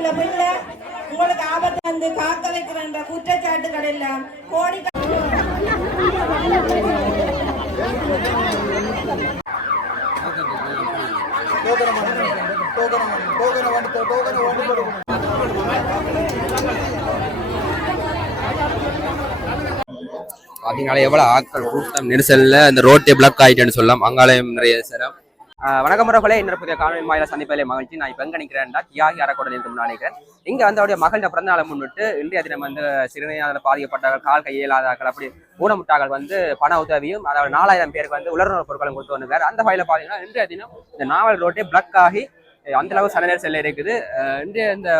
உள்ள பிள்ளை உங்களுக்கு ஆபத்து வந்து காக்க வைக்கிற குற்றச்சாட்டுகள் எல்லாம் கோடி பார்த்தீங்களா எவ்வளோ ஆட்கள் கூட்டம் நெரிசல்ல அந்த ரோட்டே பிளாக் ஆயிட்டேன்னு சொல்லலாம். அங்காலயம் நிறைய சேரம் வணக்கம் முறைகளே இன்னொரு புதிய காணொலி மாயில சந்திப்பிலே மகிழ்ச்சி. நான் இப்போ எங்க நிற்கிறேன்டா தியாகி அறக்கோடல் என்று நினைக்கிறேன் இங்க வந்து அவருடைய மகன் பிறந்த நாளை முன்னிட்டு இந்தியா தினம் வந்து சிறுநீரால் பாதிக்கப்பட்டவர்கள் கால் கையில்லாதார்கள் அப்படி ஊனமுட்டாக்கள் வந்து பண உதவியும் அதாவது நாலாயிரம் பேருக்கு வந்து உலர்நோர் பொருட்களும் கொடுத்து வந்திருக்காரு. அந்த வகையில் பார்த்தீங்கன்னா இன்றைய தினம் இந்த நாவல் ரோட்டே பிளக் ஆகி அந்த அளவு சன செல்ல இருக்குது. அஹ் இன்றைய இந்த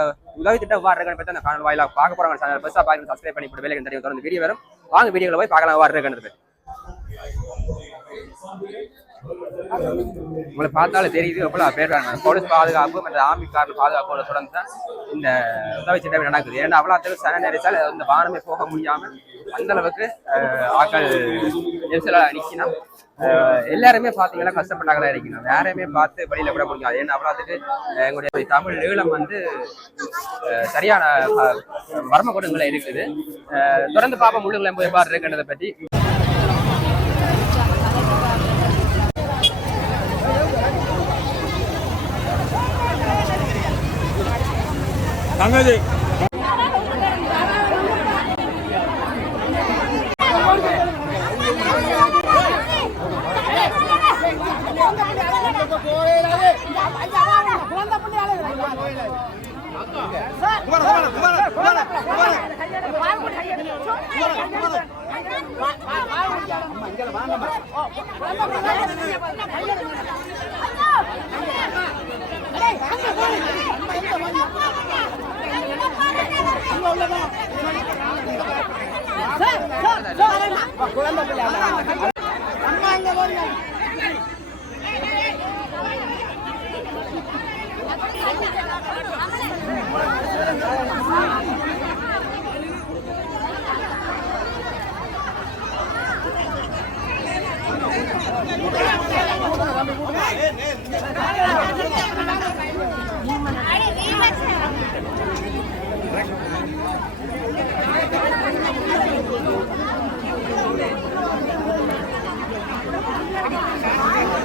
உதவி திட்டம் எவ்வாறு இருக்குன்னு பற்றி அந்த காணொலி வாயிலாக பார்க்க போறாங்க சேனல் பெருசாக பார்த்து சப்ஸ்கிரைப் பண்ணி இப்படி வேலைக்கு தெரியும் தொடர்ந்து வீடியோ வரும். வாங்க வீடியோவில் போய் பார்க்கலாம் எவ்வாறு இருக்குன்றது உங்களை பார்த்தாலே தெரியுது. எவ்வளவு பேர் போலீஸ் பாதுகாப்பு மற்ற ஆர்மி கார் பாதுகாப்போட தொடர்ந்து தான் இந்த உதவி சட்டம் நடக்குது. ஏன்னா அவ்வளோ சன நெரிசல் இந்த வானமே போக முடியாம அந்த அளவுக்கு ஆக்கள் ஆட்கள் நெரிசலா எல்லாருமே பார்த்தீங்கன்னா கஷ்டப்பட்டாங்களா இருக்கணும். யாரையுமே பார்த்து வெளியில விட முடியாது. ஏன்னா அவ்வளோத்துக்கு எங்களுடைய தமிழ் ஈழம் வந்து சரியான அஹ், வர்ம கொடுங்களை இருக்குது. தொடர்ந்து பார்ப்போம். முழுகளை போய் பாரு இருக்கின்றதை பற்றி. సంగతి வாங்க தங்கச்சி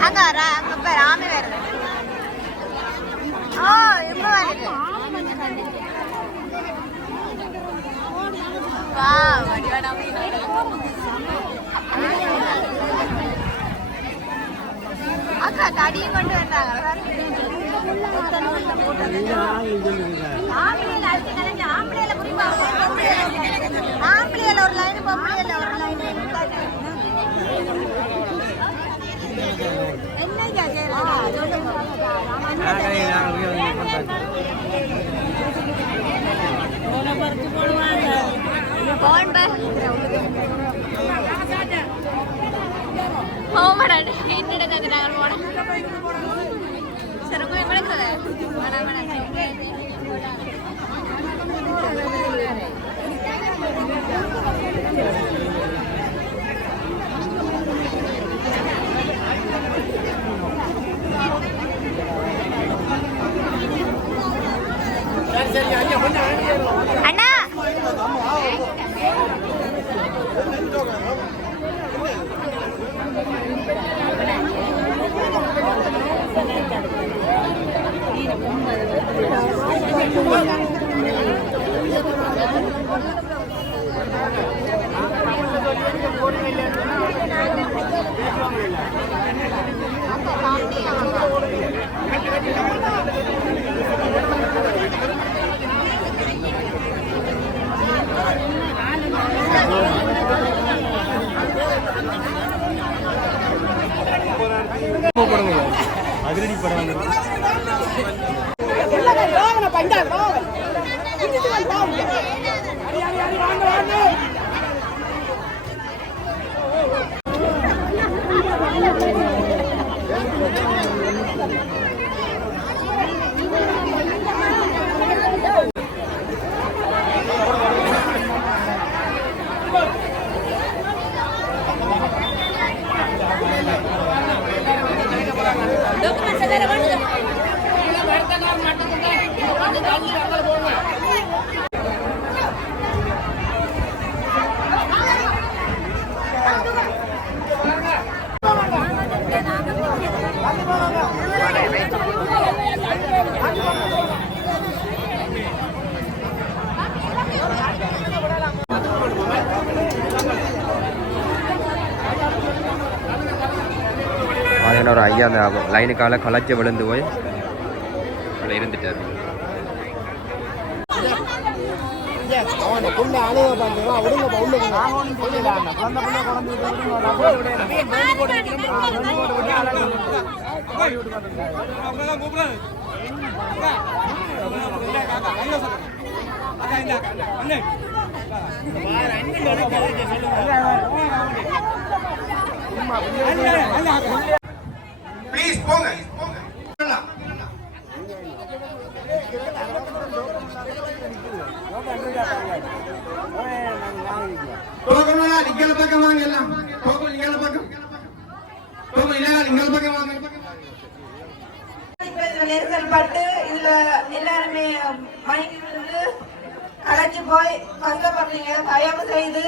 அங்க வர அங்க பேர் ஆமை வருது ஓ இப்ப வருது வா வடிவான அக்கா கடியும் கொண்டு வந்தாங்க. ஆம்பளையில ஒரு லைன் பொம்பளையில ஒரு லைன் என்னையா போன் போமாடா என்னிடம் கேட்குறாங்க போட சரி உங்களை விளக்குறது வேணாம் வேணாம் அண்ணா அதிரடி அப்படியே அந்த லைனுக்கால களைச்சி விழுந்து போய் அதில் இருந்துட்டார் சொல்லுங்க புள்ள அழுக பண்ணுறோம் விடுங்க உள்ளுங்க அப்படிதான் கூப்பிடாது அக்கா இந்த அக்கா அண்ணே ப்ளீஸ் போங்க போகணும்னா நிக்கல பக்கம் வாங்க எல்லாம் போகும் நிக்கல பக்கம் போகும் இல்ல நிக்கல பக்கம் வாங்க இப்ப இதுல நெரிசல் பட்டு இதுல எல்லாருமே மயங்கி விழுந்து களைச்சு போய் கஷ்டப்படுறீங்க தயவு செய்து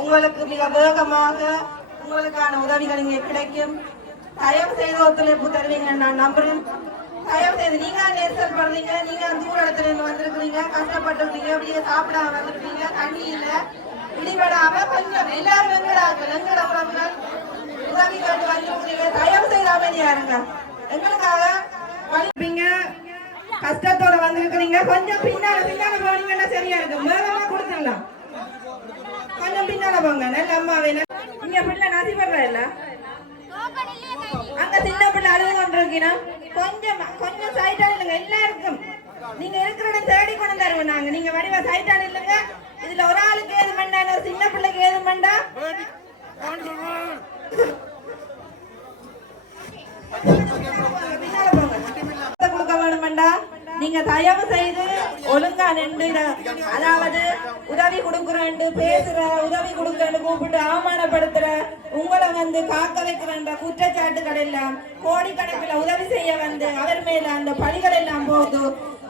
உங்களுக்கு மிக வேகமாக உங்களுக்கான உதவிகள் இங்கே கிடைக்கும். தயவு செய்து ஒத்துழைப்பு தருவீங்க நான் நம்புறேன். தயவு செய்து நீங்க நெரிசல் படுறீங்க? நீங்க தூர இடத்துல இருந்து வந்திருக்கிறீங்க? கஷ்டப்பட்டிருக்கீங்க. அப்படியே சாப்பிடாம வந்திருக்கீங்க. தண்ணி இல்ல. இடிபடாம கொஞ்சம் எல்லாரும் வெங்கடாக்கள் வெங்கட உறவுகள் உதவி கேட்டு வந்திருக்கிறீங்க தயவு செய்து அமைதியா இருங்க. எங்களுக்காக வலிப்பீங்க. கஷ்டத்தோட வந்திருக்கிறீங்க. கொஞ்சம் பின்னால பின்னால போனீங்கன்னா சரியா இருக்கும். வேகமா கொஞ்சம் பின்னால போங்க நல்ல அம்மாவே இங்க பிள்ளை நசிபடுற இல்ல? அங்க சின்ன பிள்ளை அழுது கொண்டிருக்கீனா கொஞ்சம் கொஞ்சம் சைட்டான இல்லைங்க எல்லாருக்கும். நீங்க இருக்கிற இடம் தேடி கொண்டு தருவோம் நாங்க. நீங்க வடிவ சைட்டான இல்லைங்க. இதுல ஒரு ஆளுக்கு ஏது பண்ணா ஒரு சின்ன பிள்ளைக்கு ஏது பண்ணா நீங்க தயவு செய்து ஒழுங்கா நின்று அதாவது உதவி கொடுக்குறேன் பேசுற உதவி கொடுக்கறேன்னு கூப்பிட்டு அவமானப்படுத்துற உங்களை வந்து காக்க வைக்கிறன்ற குற்றச்சாட்டுகள் எல்லாம் கோடிக்கணக்கில் உதவி செய்ய வந்து அவர் மேல அந்த பழிகள் எல்லாம் போகுது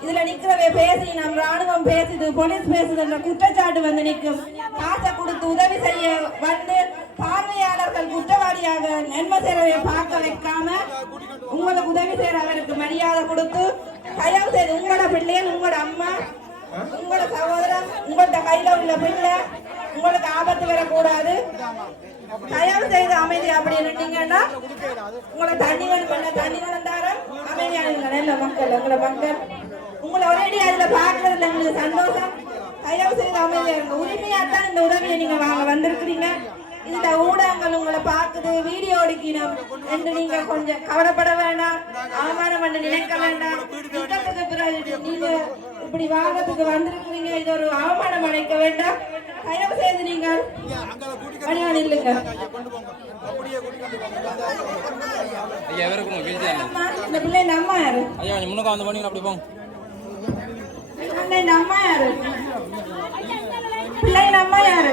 இதுல நிக்கிறவே பேசி நம் ராணுவம் பேசுது போலீஸ் பேசுதுன்ற குற்றச்சாட்டு வந்து நிற்கும். காசை கொடுத்து உதவி செய்ய வந்து பார்வையாளர்கள் குற்றவாளியாக நன்மை செய்யறவை பார்க்க வைக்காம உங்களுக்கு உதவி செய்யற அவருக்கு மரியாதை கொடுத்து தயவு செய்து உங்களோட பிள்ளைகள் உங்களோட அம்மா உங்களோட சகோதரன் உங்கள்ட்ட கையில உள்ள பிள்ளை உங்களுக்கு ஆபத்து வரக்கூடாது. தயவு செய்து அமைதி அப்படி நின்றீங்கன்னா உங்களை தண்ணி வேணும் தண்ணி நடந்தாரம் அமைதியான நல்ல மக்கள் உங்களை மக்கள். உங்களை ஒரேடி அதுல பாக்குறதுல எங்களுக்கு சந்தோஷம். தயவு செய்து அமைதியா இருங்க. உரிமையாத்தான் இந்த உதவியை நீங்க வாங்க வந்திருக்கிறீங்க. இந்த ஊடகங்கள் உங்களை பார்க்குது வீடியோ எடுக்கணும் என்று நீங்க கொஞ்சம் கவலைப்பட வேண்டாம். அவமானம் பண்ண நினைக்க வேண்டாம். யுத்தத்துக்கு பிறகு நீங்க இப்படி வாகத்துக்கு வந்திருக்கிறீங்க இது ஒரு அவமானம் அடைக்க வேண்டாம். தயவு செய்து நீங்கள் வீழ்ச்சி அம்மா, இந்த பிள்ளை இந்த அம்மா யாரு? ஐயா கொஞ்சம் முன்னுக்கு வந்து பண்ணி அப்படி போங்க. அண்ணா, இந்த அம்மா யாரு? பிள்ளை இந்த அம்மா யாரு?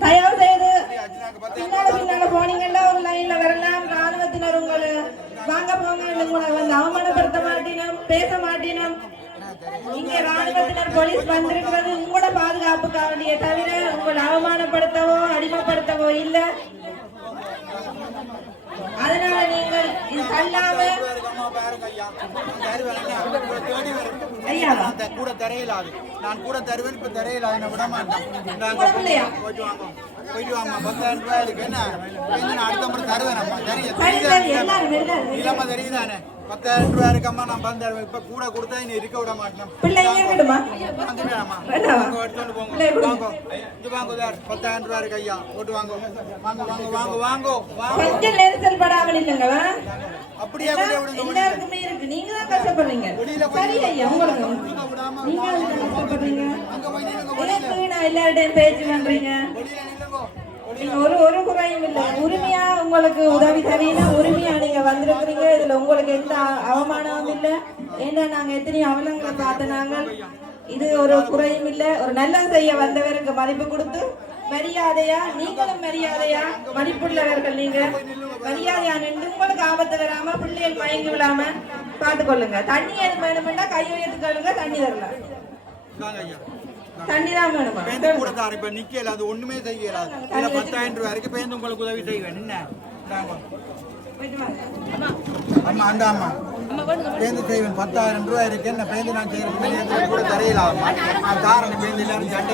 தயவு செய்து பின்னால பின்னால போனீங்கன்னா ஒரு லைன்ல வரலாம் ராணுவத்தினர் உங்களை வாங்க போங்க உங்களை வந்து அவமானப்படுத்த மாட்டினோம் பேச மாட்டினோம் இங்க ராணுவத்தினர் போலீஸ் வந்திருக்கிறது உங்களோட பாதுகாப்புக்காக வேண்டிய தவிர உங்களை அவமானப்படுத்தவோ அடிமைப்படுத்தவோ இல்லை அதனால நீங்கள் இது தள்ளாம கூட தரையிலாது நான் கூட தருவேன் இப்ப தரையிலாது விட மாட்டேன் போயிட்டு வாங்க. பத்தாயிரம் ரூபாய் இருக்கு. என்ன? நான் அடுத்த முறை தருவேன் அம்மா தெரியும் தெரியுதானே? பத்தாயிரம் ரூபாய் இருக்கம்மா நான் பந்தாயிரம் இப்ப கூட கொடுத்தா இனி இருக்க விட மாட்டேன். இது வாங்க. சார் பத்தாயிரம் ரூபாய் இருக்கு ஐயா. போட்டு வாங்க. வாங்க வாங்க வாங்க வாங்க. கொஞ்சம் நெரிசல் படாமல் இல்லைங்களா அப்படியே அப்படியே விடுங்க எல்லாருக்குமே இருக்கு. நீங்க தான் கஷ்டப்படுறீங்க. சரி ஐயா உங்களுக்கு. நீங்க தான் கஷ்டப்படுறீங்க. ஏன் நான் எல்லார்டையும் பேச்சு பண்றீங்க. நீங்க ஒரு ஒரு குறையும் இல்லை. உரிமையா உங்களுக்கு உதவி தரீங்கன்னா உரிமையா நீங்க வந்திருக்கிறீங்க. இதுல உங்களுக்கு எந்த அவமானமும் இல்லை. ஏன்னா நாங்க எத்தனை அவலங்களை பார்த்த நாங்கள். இது ஒரு குறையும் இல்ல. ஒரு நல்லது செய்ய வந்தவருக்கு மதிப்பு கொடுத்து மரியாதையா நீங்களும் மரியாதையா மதிப்புள்ளவர்கள் நீங்க மரியாதையா நின்று உங்களுக்கு ஆபத்து வராம பிள்ளைகள் மயங்கி விடாம பார்த்துக்கொள்ளுங்க. தண்ணி எது வேணும்னா கை உயர்த்து கேளுங்க தண்ணி தரலாம். தண்ணி தான் வேணுமா. பேருந்து கூட தாரு இப்ப நிக்கல அது ஒண்ணுமே செய்யலாது இல்ல பத்தாயிரம் ரூபாய் வரைக்கும் பேருந்து உங்களுக்கு உதவி செய்வேன். என்ன. அம்மா அந்த அம்மா. பேருந்து செய்வேன். பத்தாயிரம் ரூபாய் இருக்கு. என்ன பேருந்து நான் செய்யறேன் கூட தரையிலாமா நான் தாரன் பேருந்து எல்லாரும் தான்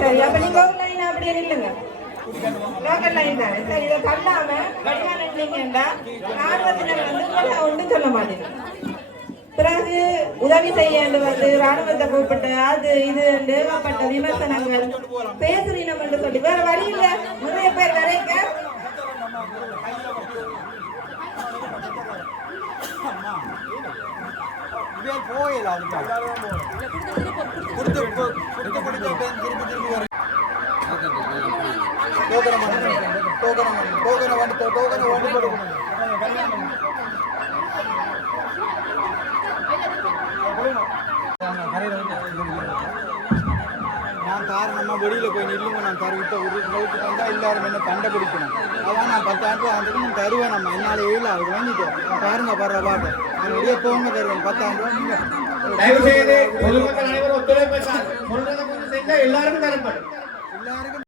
சரி அப்ப நீங்க அப்படியே லைன் தானே சரி இதை தள்ளாம ராணுவத்தினர் வந்து சொல்ல மாட்டேங்க பிறகு உதவி செய்ய வந்து ராணுவத்தை கூப்பிட்டு அது இது ஏகப்பட்ட விமர்சனங்கள் பேசுறீனம் என்று சொல்லி. வேற வழி இல்ல. நிறைய பேர் வரைக்க இதே போயில அதுக்காக கொடுத்து வந்து டோக்கனை வந்து கொடுக்கணும் நான் காரணமா வெளியில போய் நில்லுங்க நான் தருவிட்ட ஒரு கவுத்து தந்தா எல்லாரும் என்ன கண்டுபிடிக்கணும். அதான் நான் பத்தாயிரம் ரூபாய் வந்துட்டு நான் தருவேன் நம்ம. என்னால இல்ல அது வாங்கிட்டோம் பாருங்க படுற பாட்டு நான் வெளியே போங்க தருவேன் பத்தாயிரம் ரூபாய் நீங்க தயவு செய்து பொதுமக்கள் அனைவரும் ஒத்துழைப்பு சார். சொல்றதை கொஞ்சம் செஞ்சா எல்லாருக்கும் தரப்படும் எல்லாருக்கும்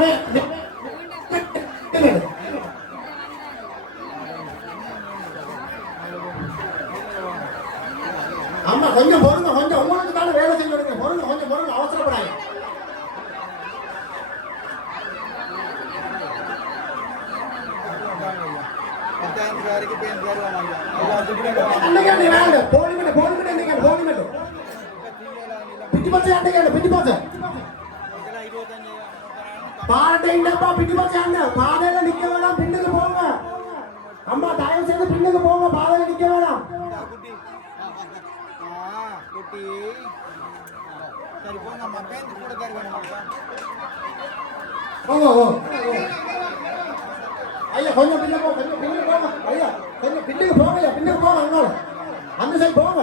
Amen. பாடை இல்லப்பா பிடி பஸ் பாதையில நிக்க வேணாம் பின்னுக்கு போங்க. அம்மா தயவு செய்து பின்னுக்கு போங்க பாதையில நிக்க வேணாம். குட்டி போங்க ஐயா கொஞ்சம் பின்னுக்கு போங்க கொஞ்சம் பின்னுக்கு போங்க ஐயா. கொஞ்சம் பின்னுக்கு போங்க ஐயா பின்னுக்கு போங்க அங்கால அந்த சைடு போங்க.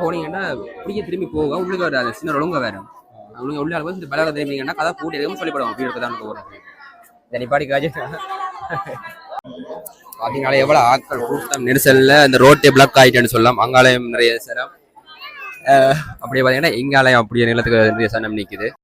போனீங்கன்னா இப்படியே திரும்பி போக உள்ளுக்கு வராது சின்ன ஒழுங்க வேற. உள்ள உள்ள போய் இந்த பலக திரும்பிங்கன்னா கதை கூட்டி எதுவும் சொல்லிப்படும் அப்படி இருக்கதான் போகிறோம் இந்த நிப்பாடி காஜு. பார்த்தீங்களா எவ்வளோ ஆட்கள் கூட்டம் நெரிசல்ல இந்த ரோட்டே பிளாக் ஆயிட்டேன்னு சொல்லலாம். அங்காலயம் நிறைய சேரம். அப்படியே பார்த்தீங்கன்னா இங்காலயம் அப்படியே நிலத்துக்கு நிறைய சனம் நிற்குது